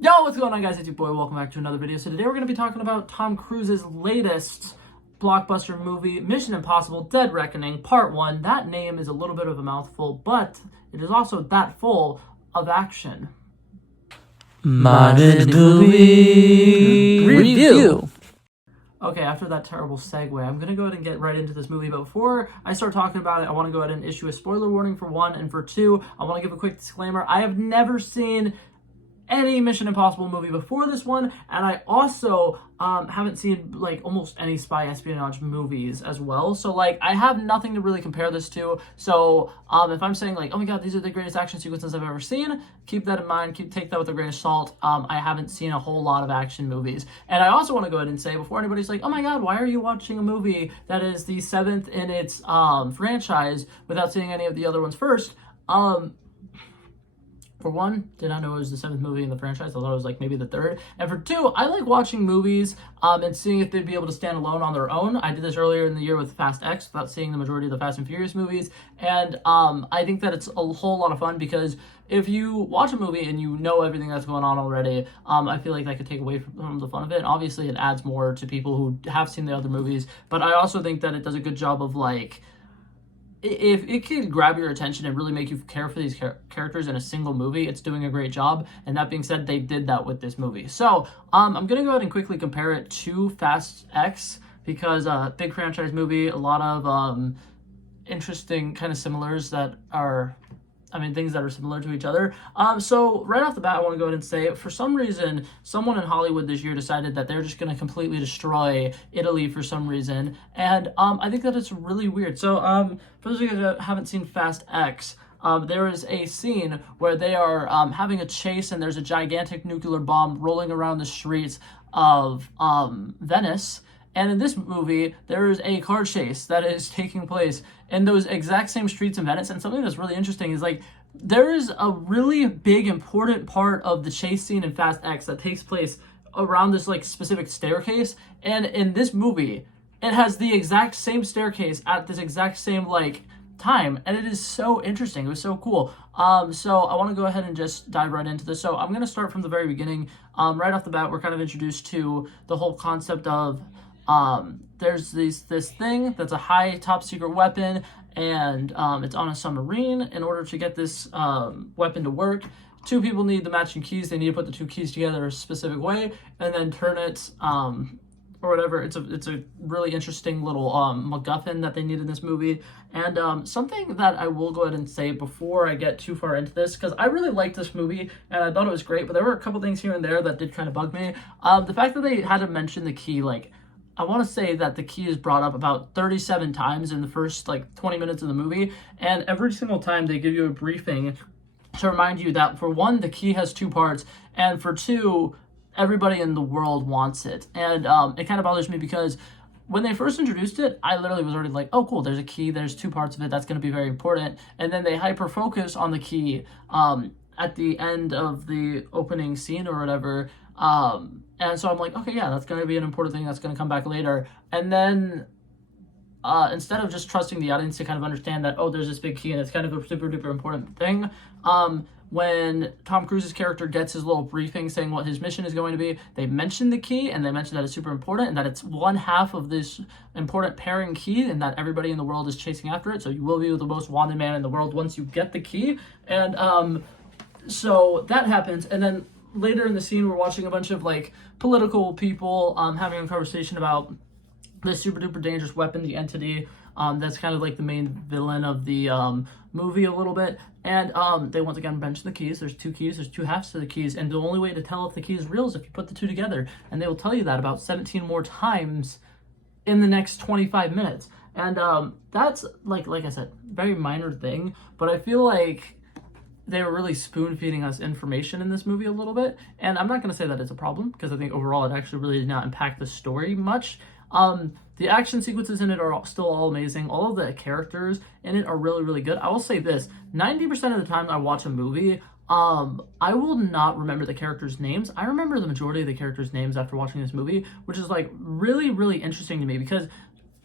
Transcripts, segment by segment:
Yo, what's going on, guys? It's your boy. Welcome back to another video. So today we're going to be talking about Tom Cruise's latest blockbuster movie, Mission Impossible: Dead Reckoning Part 1. That name is a little bit of a mouthful, but it is also that full of action. Modded Movie Review. Okay, after that terrible segue, I'm going to go ahead and get right into this movie. But before I start talking about it, I want to go ahead and issue a spoiler warning for one, and for two, I want to give a quick disclaimer. I have never seen any Mission Impossible movie before this one, and I also haven't seen like almost any spy espionage movies as well, so like I have nothing to really compare this to. So if I'm saying like, oh my god, these are the greatest action sequences I've ever seen, keep that in mind, take that with a grain of salt. I haven't seen a whole lot of action movies. And I also want to go ahead and say, before anybody's like, oh my god, why are you watching a movie that is the 7th in its franchise without seeing any of the other ones first? For one, did not know it was the 7th movie in the franchise. I thought it was like maybe the 3rd. And for two, I like watching movies and seeing if they'd be able to stand alone on their own. I did this earlier in the year with Fast X without seeing the majority of the Fast and Furious movies. And I think that it's a whole lot of fun because if you watch a movie and you know everything that's going on already, I feel like that could take away from the fun of it. And obviously, it adds more to people who have seen the other movies. But I also think that it does a good job of like, if it can grab your attention and really make you care for these characters in a single movie, it's doing a great job. And that being said, they did that with this movie. So I'm going to go ahead and quickly compare it to Fast X because big franchise movie, a lot of interesting kind of similars that are, things that are similar to each other. So right off the bat, I want to go ahead and say, for some reason, someone in Hollywood this year decided that they're just going to completely destroy Italy for some reason. And I think that it's really weird. So for those of you that haven't seen Fast X, there is a scene where they are having a chase and there's a gigantic nuclear bomb rolling around the streets of Venice. And in this movie, there is a car chase that is taking place in those exact same streets in Venice. And something that's really interesting is like, there is a really big, important part of the chase scene in Fast X that takes place around this like specific staircase. And in this movie, it has the exact same staircase at this exact same like time. And it is so interesting. It was so cool. So I want to go ahead and just dive right into this. So I'm going to start from the very beginning. Right off the bat, we're kind of introduced to the whole concept of there's this thing that's a high top secret weapon, and it's on a submarine. In order to get this weapon to work, two people need the matching keys. They need to put the two keys together a specific way and then turn it or whatever. It's a really interesting little MacGuffin that they need in this movie. And something that I will go ahead and say before I get too far into this, because I really liked this movie and I thought it was great, but there were a couple things here and there that did kind of bug me. The fact that they had to mention the key, like, I want to say that the key is brought up about 37 times in the first like 20 minutes of the movie, and every single time they give you a briefing to remind you that, for one, the key has two parts, and for two, everybody in the world wants it. And it kind of bothers me because when they first introduced it, I literally was already like, oh cool, there's a key, there's two parts of it, that's going to be very important. And then they hyper focus on the key at the end of the opening scene or whatever. And so I'm like, okay, yeah, that's going to be an important thing that's going to come back later. And then instead of just trusting the audience to kind of understand that, oh, there's this big key and it's kind of a super duper important thing, when Tom Cruise's character gets his little briefing saying what his mission is going to be, they mention the key and they mention that it's super important and that it's one half of this important pairing key and that everybody in the world is chasing after it. So you will be the most wanted man in the world once you get the key. And so that happens. And then later in the scene, we're watching a bunch of like political people having a conversation about this super duper dangerous weapon, the Entity. That's kind of like the main villain of the movie a little bit. And they once again mention the keys. There's two keys, there's two halves to the keys, and the only way to tell if the key is real is if you put the two together. And they will tell you that about 17 more times in the next 25 minutes. And that's like I said, very minor thing, but I feel like they were really spoon-feeding us information in this movie a little bit. And I'm not going to say that it's a problem, because I think overall it actually really did not impact the story much. The action sequences in it are still all amazing. All of the characters in it are really, really good. I will say this, 90% of the time I watch a movie, I will not remember the characters' names. I remember the majority of the characters' names after watching this movie, which is like really, really interesting to me, because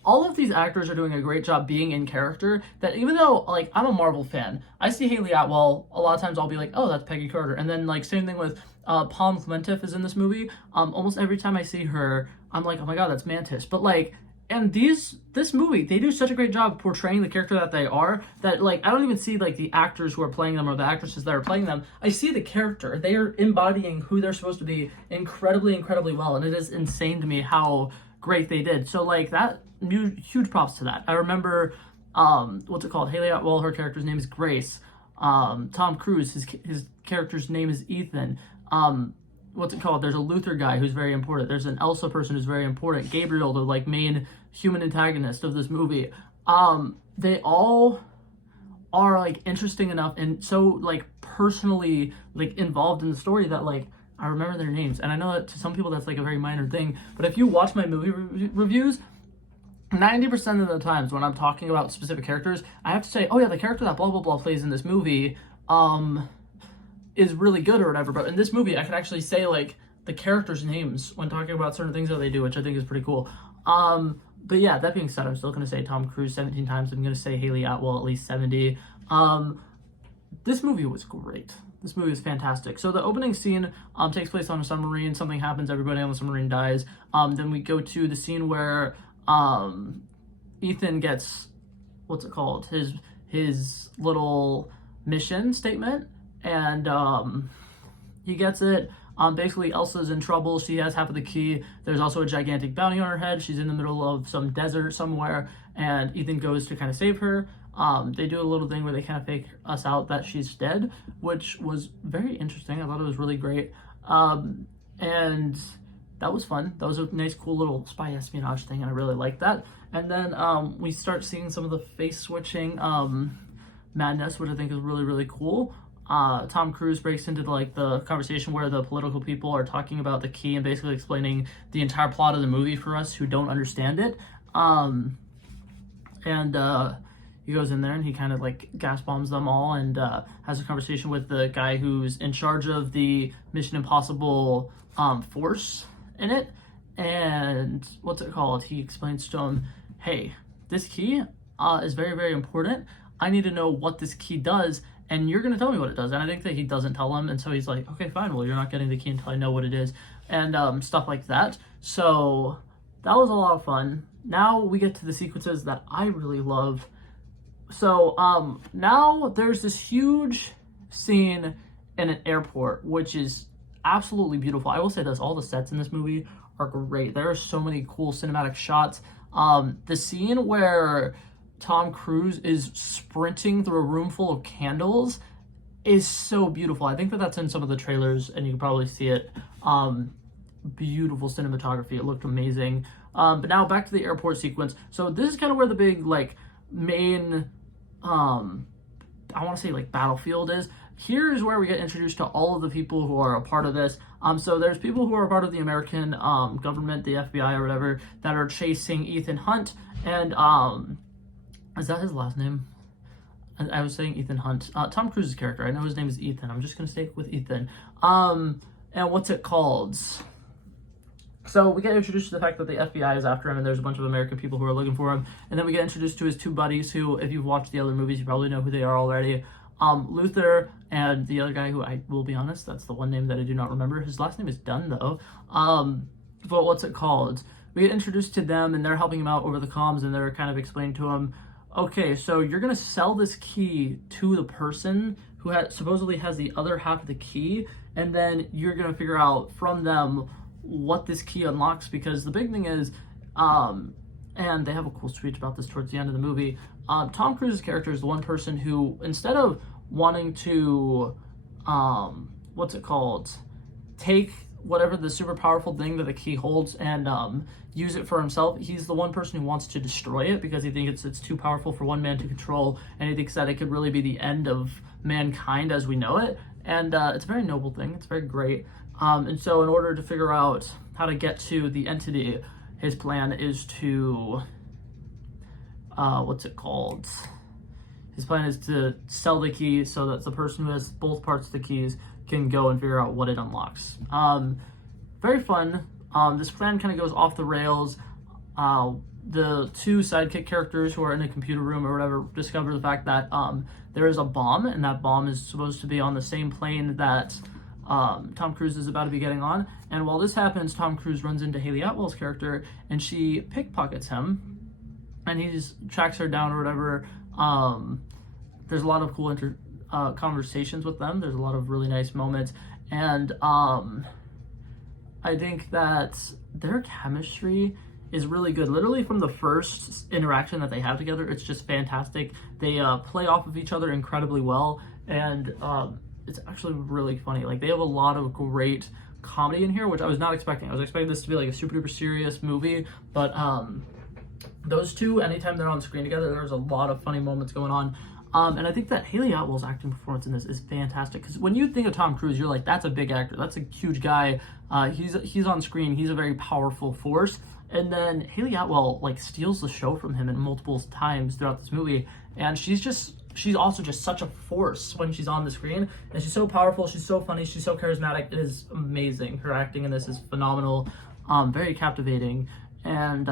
all of these actors are doing a great job being in character, that even though, like, I'm a Marvel fan, I see Haley Atwell, a lot of times I'll be like, oh, that's Peggy Carter. And then, like, same thing with Palm Clementif is in this movie. Almost every time I see her, I'm like, oh my god, that's Mantis. But, like, and this movie, they do such a great job portraying the character that they are, that, like, I don't even see, like, the actors who are playing them or the actresses that are playing them. I see the character. They are embodying who they're supposed to be incredibly, incredibly well. And it is insane to me how great they did. So, like, that, huge props to that. I remember, what's it called? Haley Atwell, her character's name is Grace. Tom Cruise, his character's name is Ethan. What's it called? There's a Luther guy who's very important. There's an Elsa person who's very important. Gabriel, the, like, main human antagonist of this movie. They all are, like, interesting enough and so, like, personally, like, involved in the story that, like, I remember their names. And I know that to some people that's, like, a very minor thing, but if you watch my movie reviews, 90% of the times when I'm talking about specific characters, I have to say, oh yeah, the character that blah blah blah plays in this movie is really good or whatever. But in this movie, I can actually say, like, the characters' names when talking about certain things that they do, which I think is pretty cool. But yeah, that being said, I'm still going to say Tom Cruise 17 times. I'm going to say Haley Atwell at least 70. This movie was great. This movie is fantastic. So the opening scene takes place on a submarine. Something happens. Everybody on the submarine dies. Then we go to the scene where Ethan gets, what's it called? His little mission statement, and he gets it. Basically, Elsa's in trouble. She has half of the key. There's also a gigantic bounty on her head. She's in the middle of some desert somewhere, and Ethan goes to kind of save her. They do a little thing where they kind of fake us out that she's dead, which was very interesting. I thought it was really great. And that was fun. That was a nice, cool little spy espionage thing, and I really liked that. And then we start seeing some of the face switching madness, which I think is really, really cool. Tom Cruise breaks into the conversation where the political people are talking about the key and basically explaining the entire plot of the movie for us who don't understand it. He goes in there and he kind of like gas bombs them all and has a conversation with the guy who's in charge of the Mission Impossible force in it. And what's it called? He explains to him, hey, this key is very, very important. I need to know what this key does, and you're going to tell me what it does. And I think that he doesn't tell him, and so he's like, okay, fine, well, you're not getting the key until I know what it is, and stuff like that. So that was a lot of fun. Now we get to the sequences that I really love. So now there's this huge scene in an airport, which is absolutely beautiful. I will say this, all the sets in this movie are great. There are so many cool cinematic shots. The scene where Tom Cruise is sprinting through a room full of candles is so beautiful. I think that that's in some of the trailers, and you can probably see it. Beautiful cinematography. It looked amazing. But now back to the airport sequence. So this is kind of where the big, main, I want to say, battlefield is. Here is where we get introduced to all of the people who are a part of this. So there's people who are a part of the American government, the FBI or whatever, that are chasing Ethan Hunt. And is that his last name? I was saying Ethan Hunt. Tom Cruise's character. I know his name is Ethan. I'm just going to stick with Ethan. And what's it called? So we get introduced to the fact that the FBI is after him, and there's a bunch of American people who are looking for him. And then we get introduced to his two buddies who, if you've watched the other movies, you probably know who they are already. Luther and the other guy who, I will be honest, that's the one name that I do not remember. His last name is Dunn, though. But what's it called? We get introduced to them, and they're helping him out over the comms, and they're kind of explaining to him, okay, so you're going to sell this key to the person who supposedly has the other half of the key, and then you're going to figure out from them what this key unlocks, because the big thing is, and they have a cool speech about this towards the end of the movie, Tom Cruise's character is the one person who, instead of wanting to, take whatever the super powerful thing that the key holds and use it for himself, he's the one person who wants to destroy it because he thinks it's too powerful for one man to control, and he thinks that it could really be the end of mankind as we know it. And it's a very noble thing. It's very great. And so in order to figure out how to get to the entity, his plan is to, his plan is to sell the key so that the person who has both parts of the keys can go and figure out what it unlocks. Very fun. This plan kind of goes off the rails the two sidekick characters who are in a computer room or whatever discover the fact that there is a bomb, and that bomb is supposed to be on the same plane that Tom Cruise is about to be getting on. And while this happens, Tom Cruise runs into Haley Atwell's character, and she pickpockets him, and he just tracks her down or whatever. There's a lot of cool conversations with them. There's a lot of really nice moments, and I think that their chemistry is really good. Literally from the first interaction that they have together, it's just fantastic. They play off of each other incredibly well, and it's actually really funny. Like, they have a lot of great comedy in here, which I was not expecting. I was expecting this to be like a super duper serious movie, but those two, anytime they're on screen together, there's a lot of funny moments going on. And I think that Haley Atwell's acting performance in this is fantastic, because when you think of Tom Cruise, you're like, that's a big actor, that's a huge guy, he's on screen, he's a very powerful force. And then Haley Atwell like steals the show from him in multiple times throughout this movie, and she's also just such a force when she's on the screen, and she's so powerful, she's so funny, she's so charismatic. It is amazing. Her acting in this is phenomenal, very captivating. And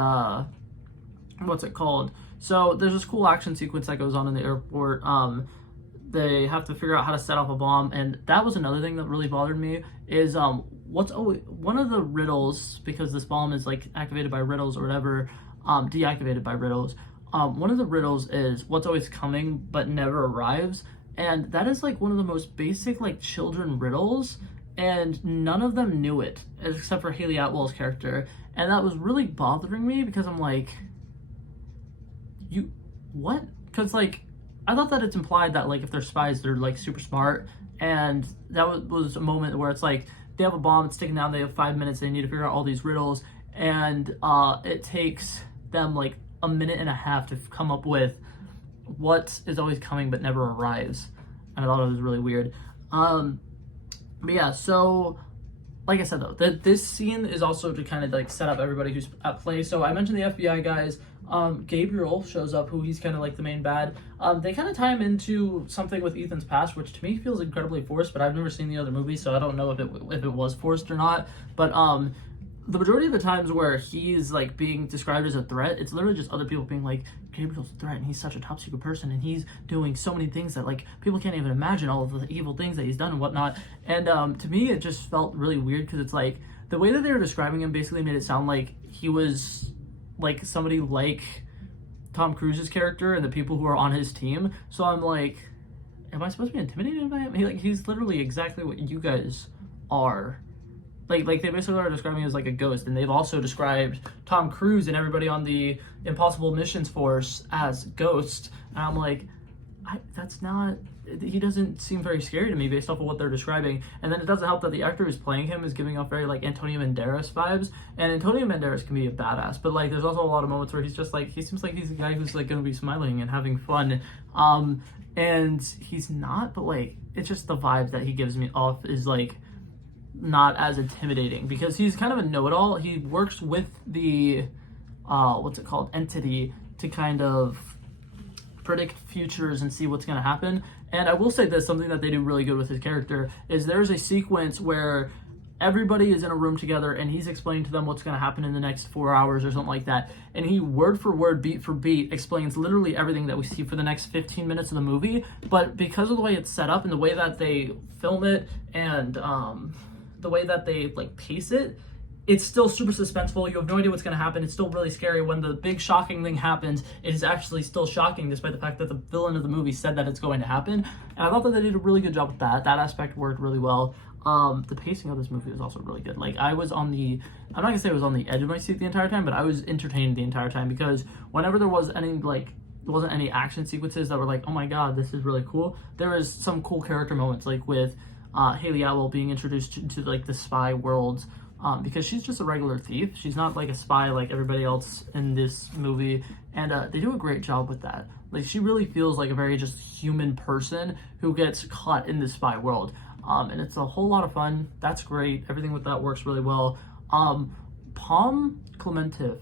what's it called? So there's this cool action sequence that goes on in the airport. They have to figure out how to set off a bomb, and that was another thing that really bothered me. Is one of the riddles, because this bomb is like activated by riddles or whatever, deactivated by riddles. One of the riddles is what's always coming but never arrives, and that is like one of the most basic like children riddles, and none of them knew it except for Haley Atwell's character, and that was really bothering me, because I'm like, what? Because like, I thought that it's implied that like if they're spies, they're like super smart, and that was a moment where it's like they have a bomb, it's ticking down, they have 5 minutes, they need to figure out all these riddles, and it takes them like a minute and a half to come up with what is always coming but never arrives. And I thought it was really weird. But yeah, so like I said though, this scene is also to kind of like set up everybody who's at play. So I mentioned the FBI guys. Gabriel shows up, who he's kind of like the main bad. They kind of tie him into something with Ethan's past, which to me feels incredibly forced, but I've never seen the other movie, so I don't know if it was forced or not. But the majority of the times where he's like being described as a threat, it's literally just other people being like, Gabriel's a threat, and he's such a top secret person, and he's doing so many things that like people can't even imagine, all of the evil things that he's done and whatnot. And to me, it just felt really weird, because it's like the way that they were describing him basically made it sound like he was like somebody like Tom Cruise's character and the people who are on his team. So I'm like, am I supposed to be intimidated by him? He's literally exactly what you guys are. Like they basically are describing him as like a ghost, and they've also described Tom Cruise and everybody on the Impossible Missions Force as ghosts. And I'm like, that's not, he doesn't seem very scary to me based off of what they're describing. And then it doesn't help that the actor who's playing him is giving off very like Antonio Banderas vibes, and Antonio Banderas can be a badass, but like there's also a lot of moments where he's just like, he seems like he's a guy who's like gonna be smiling and having fun, and he's not. But like, it's just the vibe that he gives me off is like not as intimidating, because he's kind of a know-it-all. He works with the entity to kind of predict futures and see what's going to happen. And I will say this, something that they do really good with his character is there's a sequence where everybody is in a room together, and he's explaining to them what's going to happen in the next 4 hours or something like that, and he word for word, beat for beat explains literally everything that we see for the next 15 minutes of the movie. But because of the way it's set up and the way that they film it, and the way that they like pace it, it's still super suspenseful. You have no idea what's going to happen. It's still really scary. When the big shocking thing happens, it is actually still shocking, despite the fact that the villain of the movie said that it's going to happen. And I thought that they did a really good job with that. That aspect worked really well. The pacing of this movie was also really good. Like, I was on the, I'm not gonna say I was on the edge of my seat the entire time, but I was entertained the entire time, because whenever there was any like, there wasn't any action sequences that were like, oh my god, this is really cool, there was some cool character moments, like with Haley Atwell being introduced to like the spy world, because she's just a regular thief. She's not like a spy like everybody else in this movie, and they do a great job with that. Like, she really feels like a very just human person who gets caught in this spy world, and it's a whole lot of fun. That's great. Everything with that works really well. Palm Clementif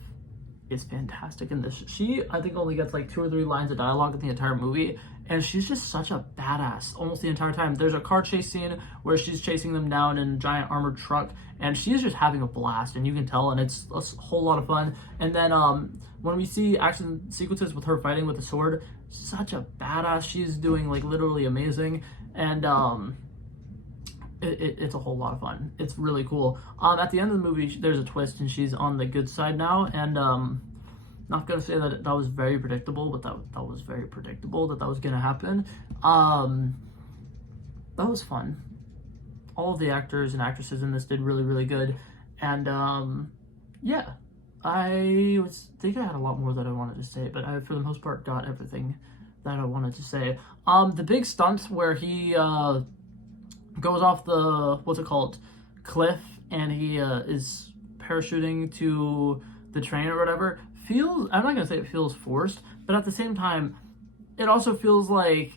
is fantastic in this. She, I think, only gets like 2 or 3 lines of dialogue in the entire movie, and she's just such a badass almost the entire time. There's a car chase scene where she's chasing them down in a giant armored truck, and she's just having a blast, and you can tell, and it's a whole lot of fun. And then when we see action sequences with her fighting with the sword, such a badass. She's doing like literally amazing, and it's a whole lot of fun. It's really cool. At the end of the movie, there's a twist, and she's on the good side now, and not gonna say that that was very predictable, but that was very predictable that was gonna happen. That was fun. All of the actors and actresses in this did really, really good, and yeah, I think I had a lot more that I wanted to say, but I, for the most part, got everything that I wanted to say. The big stunt where he goes off the cliff, and he is parachuting to the train or whatever, feels, I'm not gonna say it feels forced, but at the same time it also feels like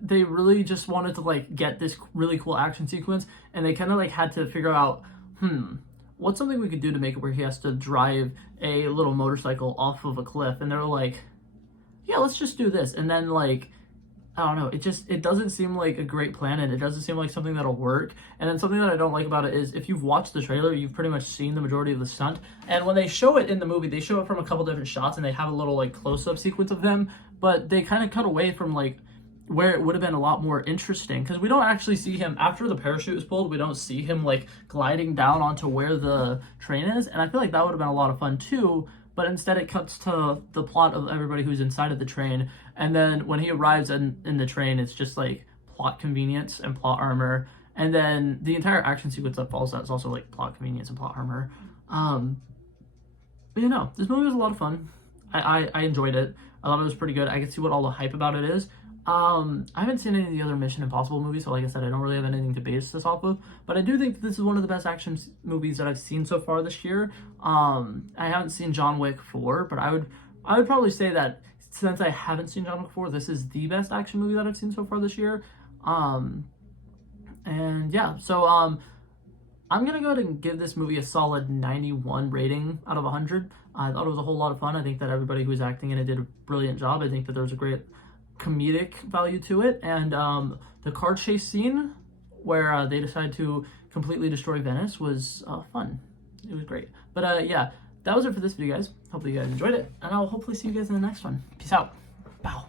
they really just wanted to like get this really cool action sequence, and they kind of like had to figure out what's something we could do to make it where he has to drive a little motorcycle off of a cliff, and they're like, yeah, let's just do this. And then like, I don't know, it doesn't seem like a great plan, and it doesn't seem like something that'll work. And then something that I don't like about it is if you've watched the trailer, you've pretty much seen the majority of the stunt. And when they show it in the movie, they show it from a couple different shots, and they have a little like close-up sequence of them, but they kind of cut away from like where it would have been a lot more interesting, because we don't actually see him after the parachute is pulled. We don't see him like gliding down onto where the train is, and I feel like that would have been a lot of fun too. But instead it cuts to the plot of everybody who's inside of the train, and then when he arrives in the train, it's just like plot convenience and plot armor, and then the entire action sequence that follows that is also like plot convenience and plot armor. But you know, this movie was a lot of fun. I enjoyed it. I thought it was pretty good. I could see what all the hype about it is. I haven't seen any of the other Mission Impossible movies, so like I said, I don't really have anything to base this off of, but I do think this is one of the best action movies that I've seen so far this year. I haven't seen John Wick 4, but I would probably say that since I haven't seen John Wick 4, this is the best action movie that I've seen so far this year. And yeah, so I'm gonna go ahead and give this movie a solid 91 rating out of 100. I thought it was a whole lot of fun. I think that everybody who was acting in it did a brilliant job. I think that there was a great comedic value to it, and the car chase scene where they decide to completely destroy Venice was fun. It was great. But yeah, that was it for this video, guys. Hopefully you guys enjoyed it, and I'll hopefully see you guys in the next one. Peace out. Bow.